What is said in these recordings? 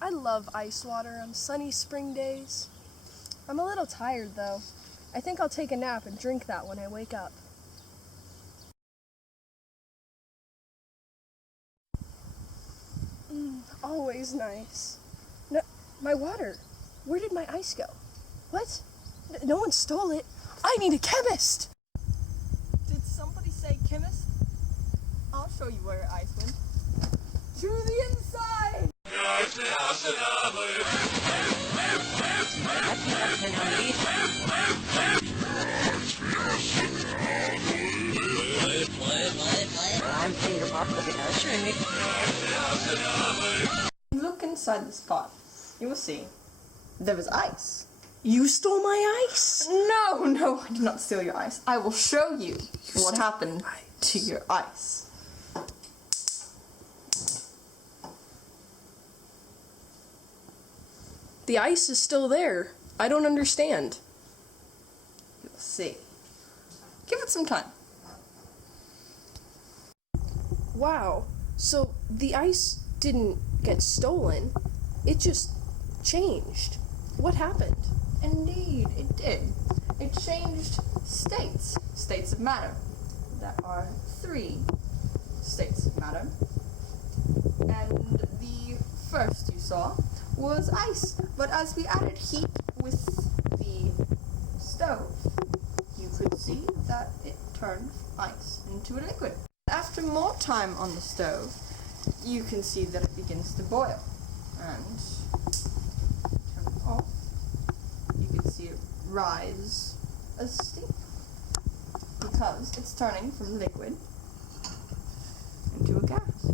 I love ice water on sunny spring days. I'm a little tired though. I think I'll take a nap and drink that when I wake up. Always nice. No, my water. Where did my ice go? What? No one stole it. I need a chemist! Did somebody say chemist? I'll show you where your ice went. To the inside! Look inside this pot. You will see there is ice. You stole my ice? No, I did not steal your ice. I will show you what happened to your ice. The ice is still there. I don't understand. You'll see. Give it some time. Wow. So the ice didn't get stolen. It just changed. What happened? Indeed, it did. It changed states. States of matter. There are 3 states of matter. And the first you saw was ice. But as we added heat with the stove, you could see that it turned ice into a liquid. After more time on the stove, you can see that it begins to boil. And turn it off. You can see it rise as steam because it's turning from liquid into a gas.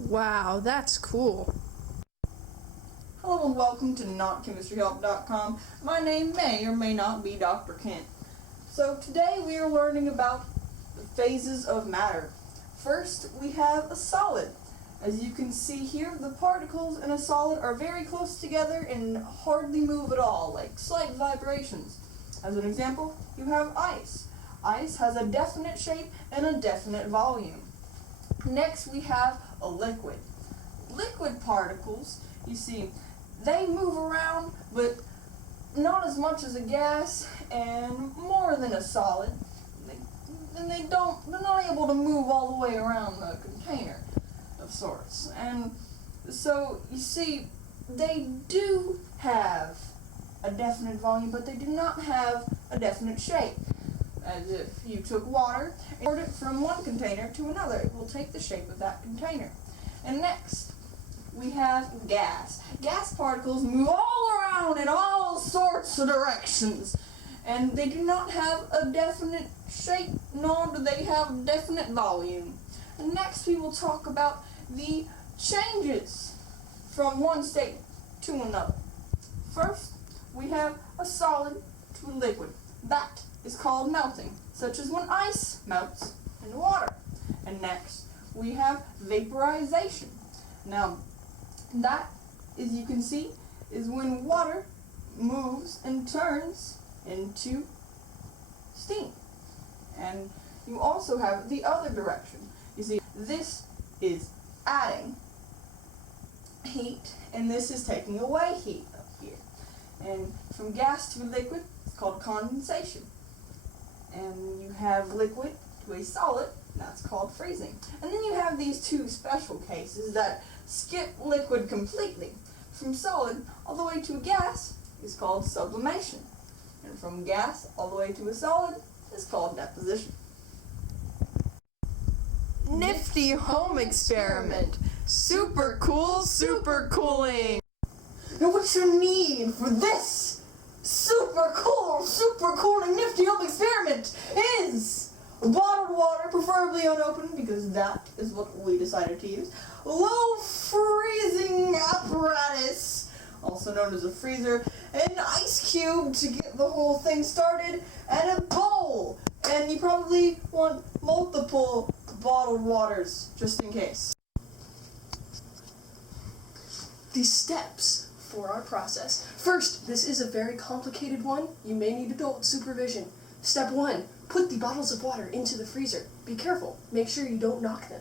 Wow, that's cool. Hello and welcome to NotChemistryHelp.com. My name may or may not be Dr. Kent. So today we are learning about the phases of matter. First, we have a solid. As you can see here, the particles in a solid are very close together and hardly move at all, like slight vibrations. As an example, you have ice. Ice has a definite shape and a definite volume. Next, we have a liquid. Liquid particles, you see, they move around, but not as much as a gas and more than a solid. They're not able to move all the way around the container of sorts. And so, you see, they do have a definite volume, but they do not have a definite shape. As if you took water and poured it from one container to another, it will take the shape of that container. And next, we have gas. Gas particles move all around in all sorts of directions, and they do not have a definite shape, nor do they have definite volume. And next we will talk about the changes from one state to another. First, we have a solid to a liquid. That is called melting, such as when ice melts in water. And next, we have vaporization. Now, that, as you can see, is when water moves and turns into steam. And you also have the other direction. You see, this is adding heat, and this is taking away heat up here. And from gas to liquid, it's called condensation. And you have liquid to a solid, that's called freezing. And then you have these 2 special cases that skip liquid completely. From solid all the way to a gas is called sublimation. And from gas all the way to a solid is called deposition. Nifty home experiment. Super cool, super cooling. Now what you need for this super cool, super cooling nifty home experiment is bottled water, preferably unopened because that is what we decided to use. Low freezing apparatus, also known as a freezer, an ice cube to get the whole thing started, and a bowl. And you probably want multiple bottled waters, just in case. The steps for our process. First, this is a very complicated one. You may need adult supervision. Step 1, put the bottles of water into the freezer. Be careful. Make sure you don't knock them.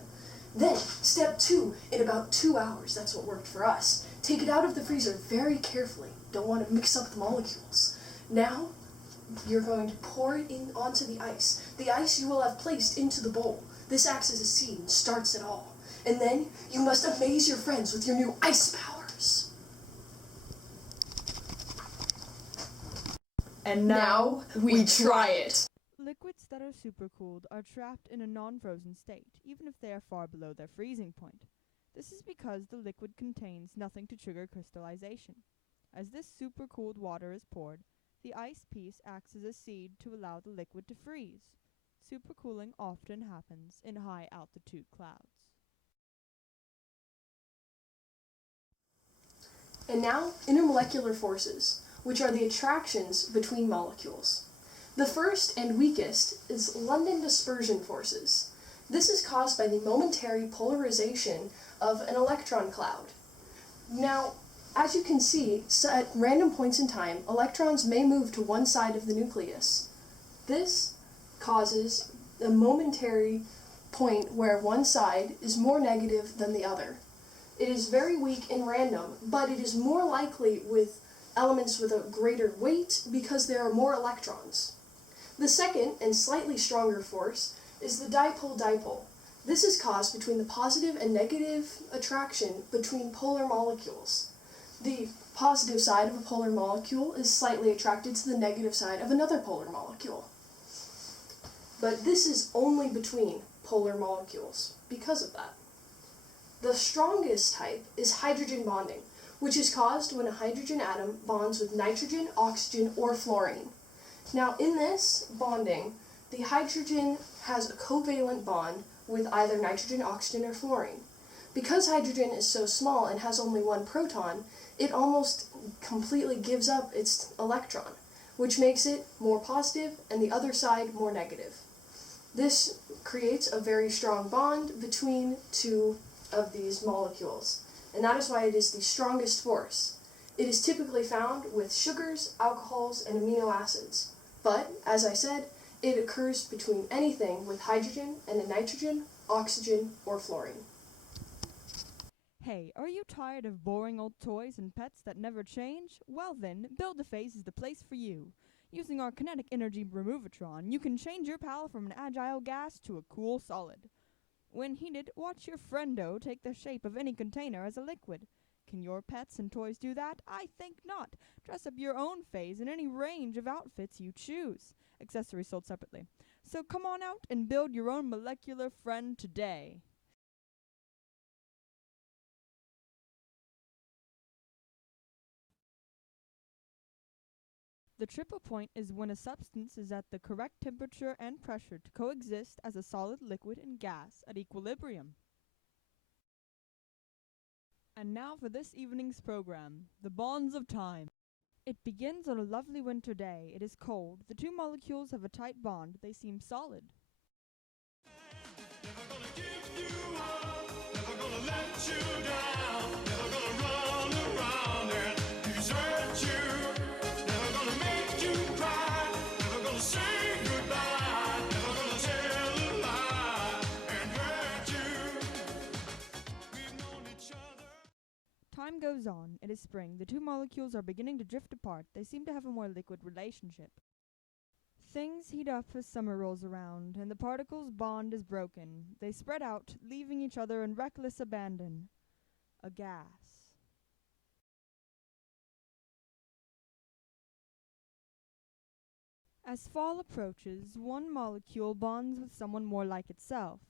Then, step 2, in about 2 hours, that's what worked for us. Take it out of the freezer very carefully. Don't want to mix up the molecules. Now, you're going to pour it in onto the ice. The ice you will have placed into the bowl. This acts as a seed and starts it all. And then, you must amaze your friends with your new ice powers. And now we try it. Liquids that are supercooled are trapped in a non-frozen state, even if they are far below their freezing point. This is because the liquid contains nothing to trigger crystallization. As this supercooled water is poured, the ice piece acts as a seed to allow the liquid to freeze. Supercooling often happens in high-altitude clouds. And now, intermolecular forces, which are the attractions between molecules. The first and weakest is London dispersion forces. This is caused by the momentary polarization of an electron cloud. Now, as you can see, at random points in time, electrons may move to one side of the nucleus. This causes a momentary point where one side is more negative than the other. It is very weak and random, but it is more likely with elements with a greater weight because there are more electrons. The second and slightly stronger force is the dipole-dipole. This is caused between the positive and negative attraction between polar molecules. The positive side of a polar molecule is slightly attracted to the negative side of another polar molecule. But this is only between polar molecules because of that. The strongest type is hydrogen bonding, which is caused when a hydrogen atom bonds with nitrogen, oxygen, or fluorine. Now, in this bonding, the hydrogen has a covalent bond with either nitrogen, oxygen, or fluorine. Because hydrogen is so small and has only one proton, it almost completely gives up its electron, which makes it more positive and the other side more negative. This creates a very strong bond between two of these molecules, and that is why it is the strongest force. It is typically found with sugars, alcohols, and amino acids, but, as I said, it occurs between anything with hydrogen and a nitrogen, oxygen, or fluorine. Hey, are you tired of boring old toys and pets that never change? Well then, Build-A-Phase is the place for you. Using our kinetic energy removatron, you can change your pal from an agile gas to a cool solid. When heated, watch your friendo take the shape of any container as a liquid. Can your pets and toys do that? I think not. Dress up your own phase in any range of outfits you choose. Accessories sold separately. So come on out and build your own molecular friend today. The triple point is when a substance is at the correct temperature and pressure to coexist as a solid, liquid, and gas at equilibrium. And now for this evening's program, the bonds of time. It begins on a lovely winter day. It is cold. The two molecules have a tight bond. They seem solid. Never gonna give you up, never gonna let you down, never gonna run around and desert you, never gonna make you cry, never gonna say goodbye, never gonna tell a lie and hurt you. We've known each other. Time goes on. It is spring. The two molecules are beginning to drift apart. They seem to have a more liquid relationship. Things heat up as summer rolls around, and the particles' bond is broken. They spread out, leaving each other in reckless abandon. A gas. As fall approaches, one molecule bonds with someone more like itself,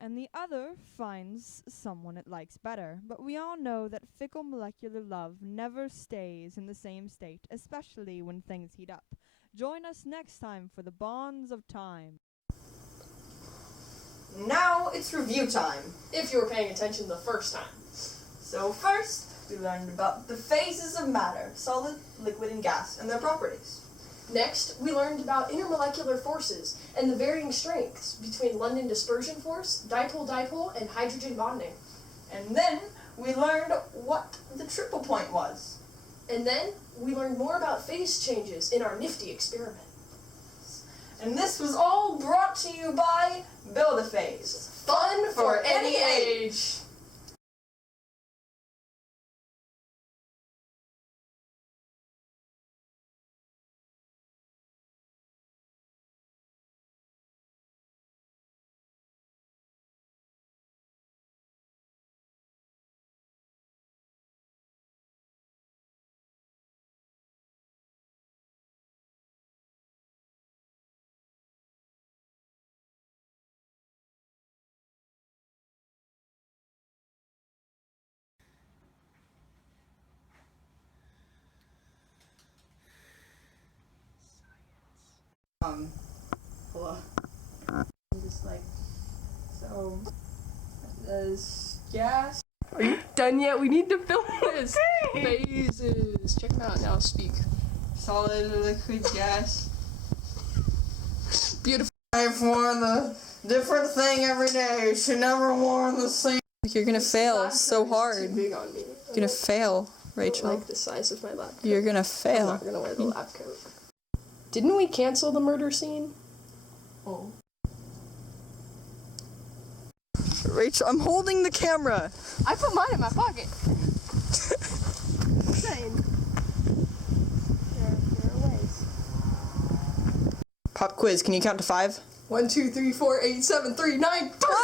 and the other finds someone it likes better. But we all know that fickle molecular love never stays in the same state, especially when things heat up. Join us next time for the bonds of time. Now it's review time. If you were paying attention the first time. So first, we learned about the phases of matter, solid, liquid, and gas, and their properties. Next, we learned about intermolecular forces and the varying strengths between London dispersion force, dipole-dipole, and hydrogen bonding. And then we learned what the triple point was. And then, we learned more about phase changes in our nifty experiment. And this was all brought to you by Build-A-Phase. Fun for any age. Hold on. I'm just like, so, there's gas. Are you done yet? We need to film this. Phases. Check them out now. Speak. Solid, liquid, gas. Beautiful. I've worn the different thing every day. She never worn the same. You're gonna fail so hard. Too big on me. You're gonna fail, I Rachel. don't like the size of my lab coat. You're gonna I'm fail. not gonna wear the lab coat. Didn't we cancel the murder scene? Oh. Rachel, I'm holding the camera. I put mine in my pocket. Saying. There are ways. Pop quiz. Can you count to 5? 1, 2, 3, 4, 8, 7, 3, 9, 3.